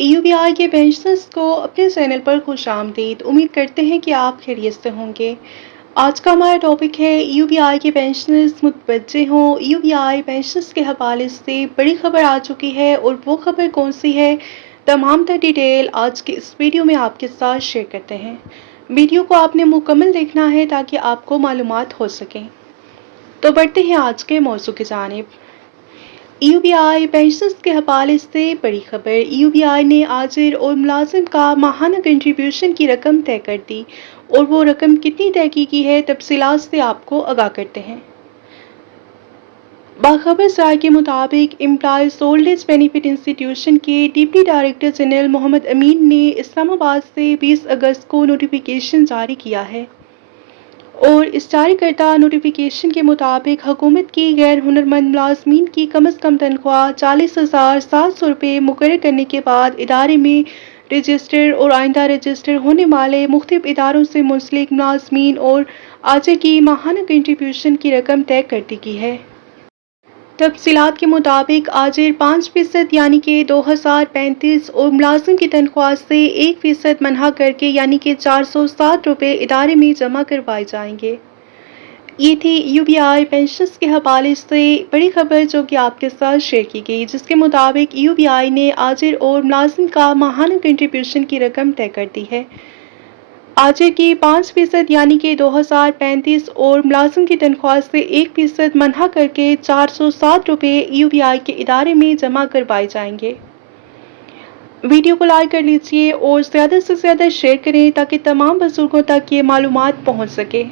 UBI کے pensioners کو اپنے چینل پر خوش آمدید۔ امید کرتے ہیں کہ آپ خیریت سے ہوں گے۔ آج کا ہمارا ٹاپک ہے UBI کے پینشنرز متوجہ ہوں۔ UBI پینشنرز کے حوالے سے بڑی خبر آ چکی ہے اور وہ خبر کون سی ہے، تمام تر ڈیٹیل آج کے اس ویڈیو میں آپ کے ساتھ شیئر کرتے ہیں۔ ویڈیو کو آپ نے مکمل دیکھنا ہے تاکہ آپ کو معلومات ہو سکیں۔ تو بڑھتے ہیں آج کے موضوع کی جانب۔ UBI پینشنرز کے حوالے سے بڑی خبر۔ UBI نے آجر اور ملازم کا ماہانہ کنٹریبیوشن کی رقم طے کر دی، اور وہ رقم کتنی طے کی ہے، تفصیلات سے آپ کو آگاہ کرتے ہیں۔ باخبر ذرائع کے مطابق امپلائیز اولڈ ایج بینیفٹ انسٹی ٹیوشن کے ڈپٹی ڈائریکٹر جنرل محمد امین نے اسلام آباد سے 20 اگست کو نوٹیفیکیشن جاری کیا ہے، اور اس جاری کردہ نوٹیفیکیشن کے مطابق حکومت کی غیر ہنرمند ملازمین کی کم از کم تنخواہ 40,700 روپے مقرر کرنے کے بعد ادارے میں رجسٹر اور آئندہ رجسٹر ہونے والے مختلف اداروں سے منسلک ملازمین اور آجر کی ماہانہ کنٹریبیوشن کی رقم طے کر دی گئی ہے۔ تفصیلات کے مطابق آجر 5% یعنی کہ 2,035 اور ملازم کی تنخواہ سے 1% منہا کر کے یعنی کہ 460 روپے ادارے میں جمع کروائے جائیں گے۔ یہ تھی UBI پینشنرز کے حوالے سے بڑی خبر جو کہ آپ کے ساتھ شیئر کی گئی، جس کے مطابق UBI نے آجر اور ملازم کا ماہانہ کنٹریبیوشن کی رقم طے کر دی ہے۔ آجر کی 5% یعنی کہ 2,035 اور ملازم کی تنخواہ سے 1% منہا کر کے 460 روپے UBI کے ادارے میں جمع کروائے جائیں گے۔ ویڈیو کو لائک کر لیجئے اور زیادہ سے زیادہ شیئر کریں تاکہ تمام بزرگوں تک یہ معلومات پہنچ سکے۔